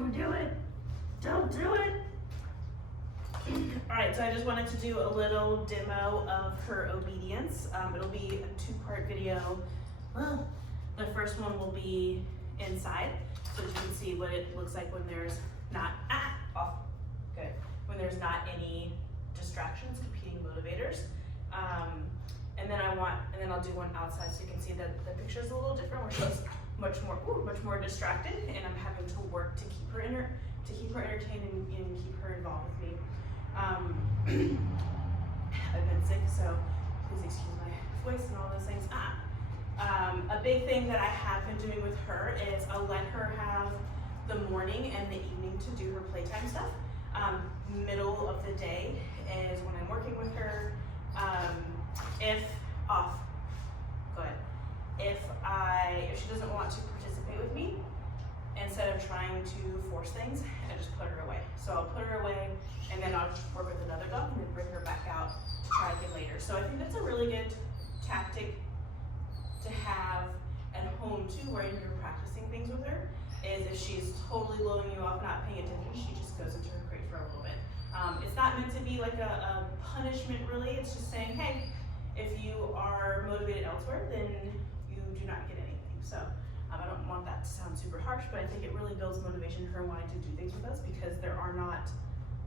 Don't do it. Don't do it. All right, so I just wanted to do a little demo of her obedience. It'll be a two-part video. Well, the first one will be inside, so you can see what it looks like when there's not, off, good. When there's not any distractions, competing motivators. And then I'll do one outside so you can see that the picture is a little different, where she's much more distracted, and I'm having to work to keep her entertained and keep her involved with me. I've been sick, so please excuse my voice and all those things. A big thing that I have been doing with her is I'll let her have the morning and the evening to do her playtime stuff. Middle of the day is when I'm working with her. If she doesn't want to participate with me, instead of trying to force things, I just put her away. So I'll put her away, and then I'll work with another dog and then bring her back out to try again later. So I think that's a really good tactic to have at home too, where you're practicing things with her, is if she's totally blowing you off, not paying attention, she just goes into her crate for a little bit. It's not meant to be like a punishment really, it's just saying, hey, if you are motivated elsewhere, then you do not get anything. So I don't want that to sound super harsh, but I think it really builds motivation for her wanting to do things with us, because there are not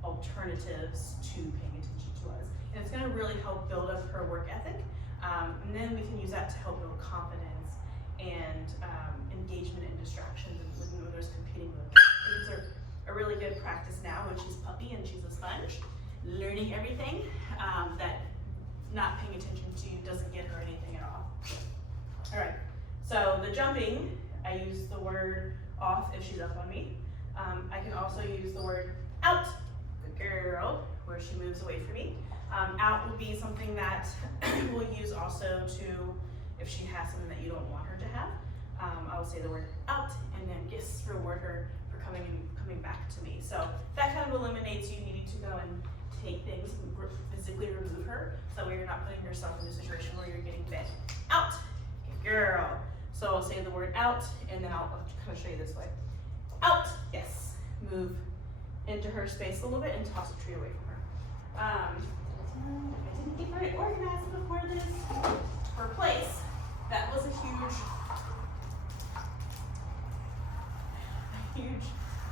alternatives to paying attention to us. And it's gonna really help build up her work ethic. And then we can use that to help build confidence and engagement and distractions when there's competing motivation. I think it's a really good practice now when she's puppy and she's a sponge, learning everything that not paying attention to doesn't get her anything at all. All right, so the jumping, I use the word off if she's up on me. I can also use the word out, good girl, where she moves away from me. Out would be something that we'll use also to, if she has something that you don't want her to have, I will say the word out and then just reward her for coming back to me. So that kind of eliminates you needing to go and take things and physically remove her, so you're not putting yourself in a situation where you're getting bit. Out, good girl. So I'll say the word out, and then I'll kind of show you this way. Out, yes. Move into her space a little bit and toss a treat away from her. I didn't get very organized before this. Her place, that was a huge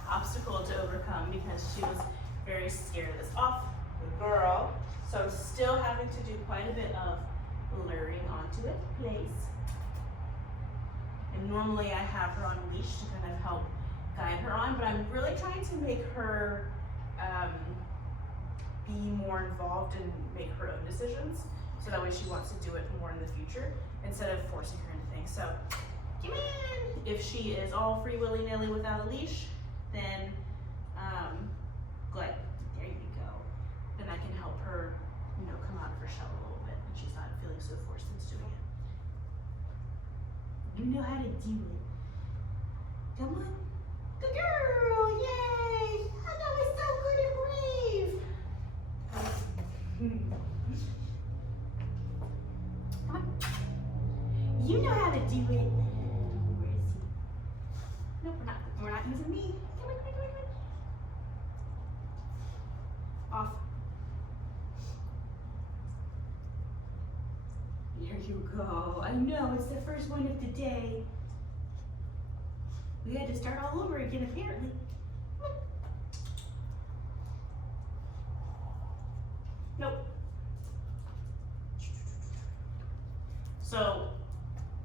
obstacle to overcome, because she was very scared of this. Off, good girl. So still having to do quite a bit of luring onto it, place. And normally I have her on a leash to kind of help guide her on, but I'm really trying to make her be more involved and make her own decisions, so that way she wants to do it more in the future instead of forcing her into things. So come in. If she is all free willy-nilly without a leash, then good. There you go. Then I can help her, come out of her shell a little bit, and she's not feeling so forced into doing it. You know how to do it. Come on. Good girl, yay! I know it's so good and brave. Come on. You know how to do it. Where is he? Nope, we're not using me. Come on. Off. There you go. I know, it's the first one of the day. We had to start all over again, apparently. Nope. So,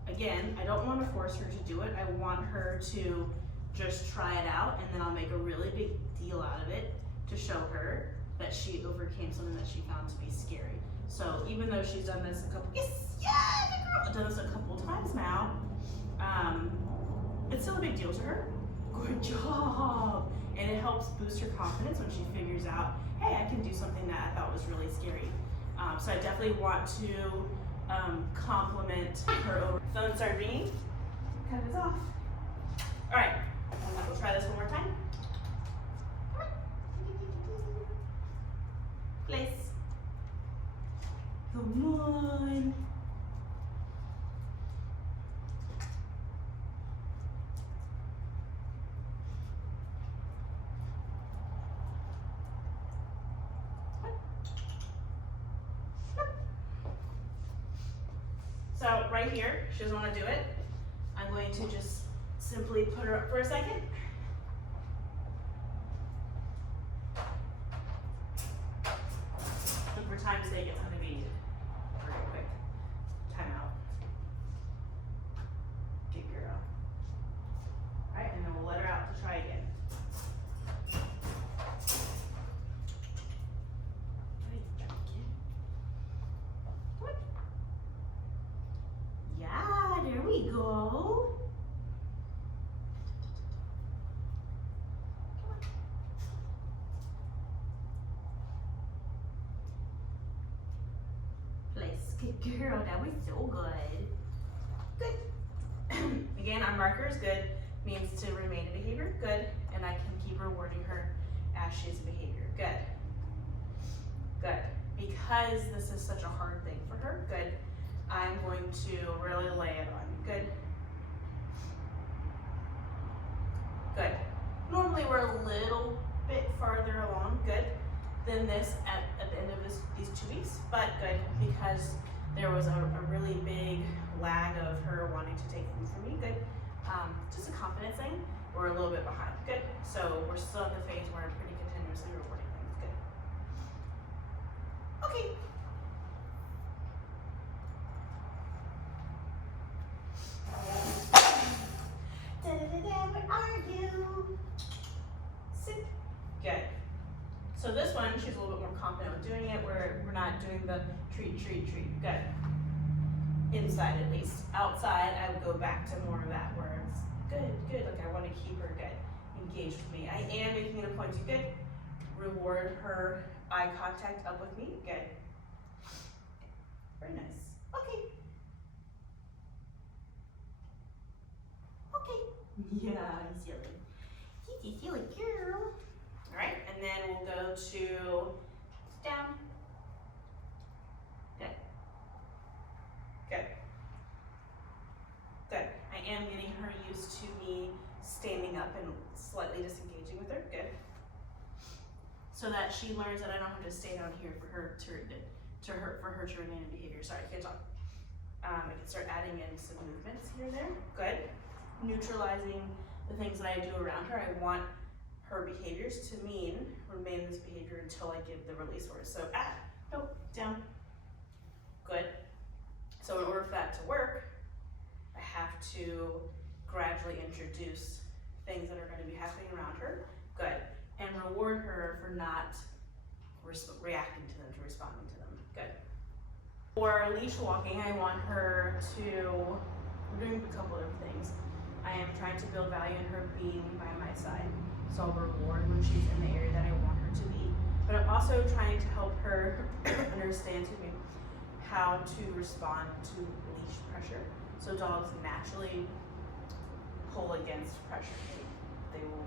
again, I don't want to force her to do it. I want her to just try it out, and then I'll make a really big deal out of it to show her that she overcame something that she found to be scary. So even though she's done this a couple, good girl, done this a couple times now, it's still a big deal to her. Good job. And it helps boost her confidence when she figures out, hey, I can do something that I thought was really scary. So I definitely want to compliment her over. Phone started ringing. Cut this off. All right, we'll try this one more time. Place. Come on. right here. She doesn't want to do it. I'm going to just simply put her up for a second. And for time's sake, it's going to be very quick. Time out. Good girl. All right, and then we'll let her out to try again. Yeah, there we go. Good girl, that was so good. Good. Again, our marker is good, means to remain in behavior, good, and I can keep rewarding her as she's in behavior, good. Good. Because this is such a hard thing for her, good, I'm going to really lay it on, good. Good. Normally we're a little bit farther along, good, than this at the end of these 2 weeks, but good, because there was a really big lag of her wanting to take food from me, good. Just a confidence thing, we're a little bit behind, good. So we're still at the phase where I'm pretty continuously rewarding things, good. Okay. Where are you? Sit. Good. So this one, she's a little bit more confident with doing it, where we're not doing the treat, treat, treat. Good. Inside at least. Outside, I would go back to more of that where it's good, good. Like I want to keep her good, engaged with me. I am making it a point to good. Reward her eye contact up with me. Good. Very nice. Okay. Okay. Yeah, he's silly. He's a silly girl. All right, and then we'll go to sit down. Good. Good. Good. I am getting her used to me standing up and slightly disengaging with her. Good. So that she learns that I don't have to stay down here for her to remain in behavior. Sorry, I can't talk. I can start adding in some movements here and there. Good. Neutralizing the things that I do around her. I want her behaviors to mean remain in this behavior until I give the release word. So no, down. Good. So in order for that to work, I have to gradually introduce things that are going to be happening around her. Good. And reward her for not reacting to them, to responding to them. Good. For leash walking, I want her to, we're doing a couple of things. I am trying to build value in her being by my side. So I'll reward when she's in the area that I want her to be. But I'm also trying to help her understand how to respond to leash pressure. So dogs naturally pull against pressure. They will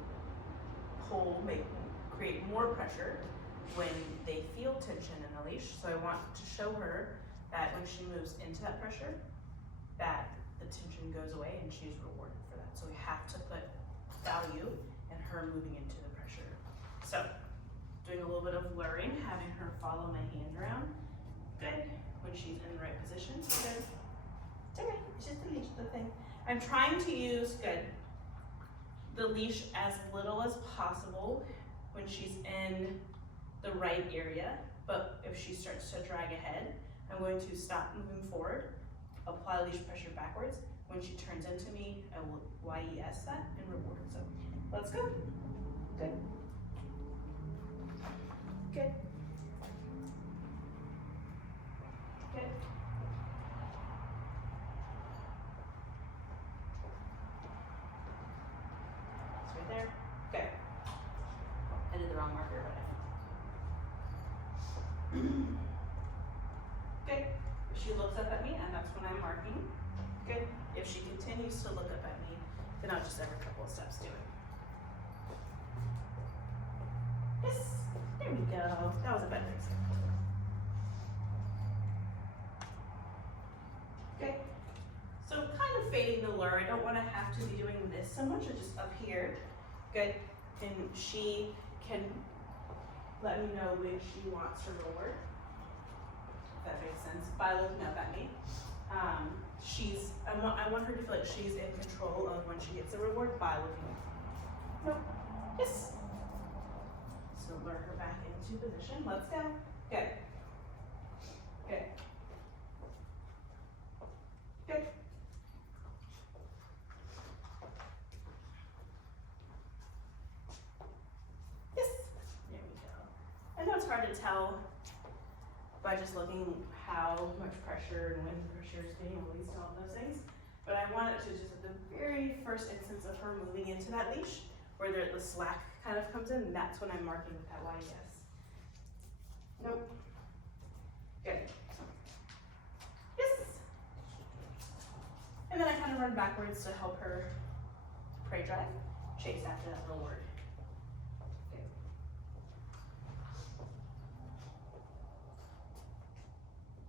pull, create more pressure when they feel tension in the leash. So I want to show her that when she moves into that pressure, that the tension goes away and she's rewarded for that. So we have to put value in her moving into the pressure. So doing a little bit of luring, having her follow my hand around. Good. When she's in the right position. Good. It's okay. It's just the leash, the thing. I'm trying to use, good, the leash as little as possible when she's in the right area, but if she starts to drag ahead, I'm going to stop moving forward, apply leash pressure backwards. When she turns into me, I will YES that and reward. So let's go. Good. Good. Good. It's right there. Good. I did the wrong marker, but good. If she looks up at me, and that's when I'm marking. Good. If she continues to look up at me, then I'll just every couple of steps do it. Yes. There we go. That was a better example. Okay. So kind of fading the lure. I don't want to have to be doing this so much. It's just up here. Good. And she can let me know when she wants to reward. If that makes sense. By looking up at me. I want her to feel like she's in control of when she gets a reward by looking. Nope. Yes. So lure her back into position. Let's go. Good. Good. Good. Yes. There we go. I know it's hard to tell by just looking how much pressure and when the pressure is being released and all those things. But I want it to just at the very first instance of her moving into that leash, where the slack kind of comes in, and that's when I'm marking with that YES. Nope. Good. Yes. And then I kind of run backwards to help her prey drive, chase after that reward. Good.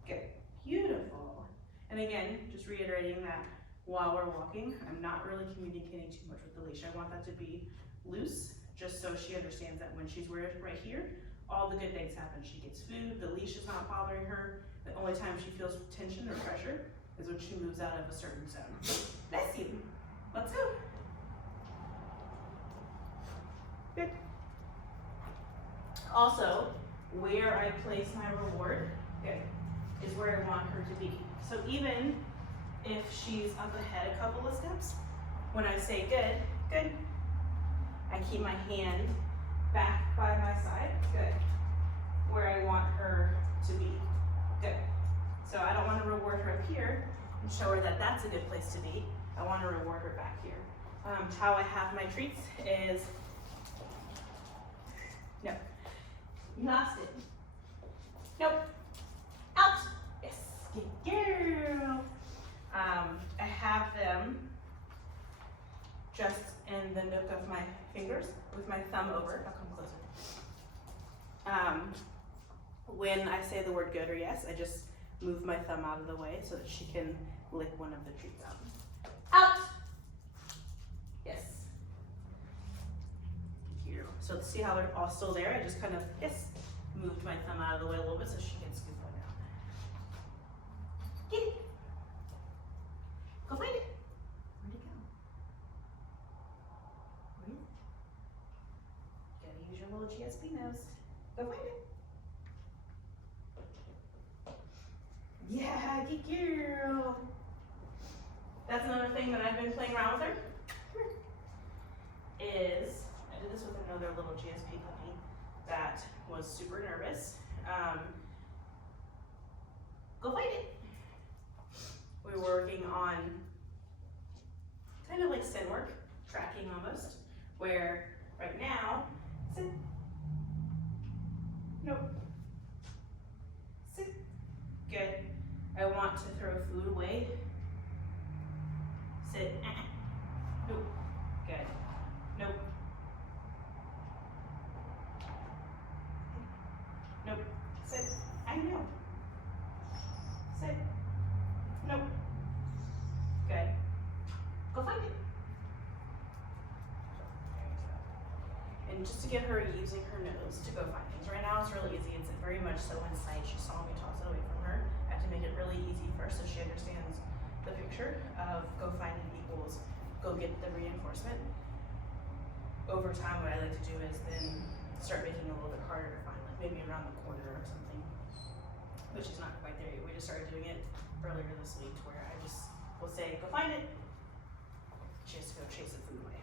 Good. Beautiful. And again, just reiterating that while we're walking, I'm not really communicating too much with the leash. I want that to be loose, just so she understands that when she's right here, all the good things happen. She gets food, the leash is not bothering her. The only time she feels tension or pressure is when she moves out of a certain zone. Bless you. Let's go. Good. Also, where I place my reward, good, is where I want her to be. So even if she's up ahead a couple of steps, when I say good, good, I keep my hand back by my side, good, where I want her to be, good. So I don't want to reward her up here and show her that that's a good place to be. I want to reward her back here. How I have my treats is, no, you lost it. Nope, out, yes, good girl. I have them just in the nook of my fingers with my thumb over. I'll come closer. When I say the word good or yes, I just move my thumb out of the way so that she can lick one of the treats out. Out! Yes. Here. So see how they're all still there? I just kind of, yes, moved my thumb out of the way a little bit so she can scoop one out. Get it. Go find it. Where'd it go? Where is it? Gotta use your little GSP nose. Go find it. Yeah, good girl. That's another thing that I've been playing around with her. Is, I did this with another little GSP puppy that was super nervous. Go find it. We were working on kind of like sin work, tracking almost, where right now, sit, nope, sit, good. I want to throw food away, sit, nope, good, nope, nope, sit, I know, sit, nope, good, go find it. And just to get her using her nose to go find things. Right now it's really easy, it's very much so in sight. She saw me toss it away from her. I have to make it really easy for her so she understands the picture of go finding equals go get the reinforcement. Over time, what I like to do is then start making it a little bit harder to find, like maybe around the corner or something, which is not quite there yet. We just started doing it earlier this week where I just will say, go find it. She has to go chase the food away.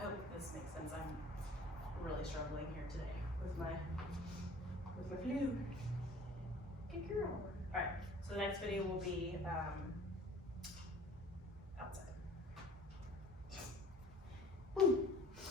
I hope this makes sense. I'm really struggling here today with my flu. Good girl. All right, so the next video will be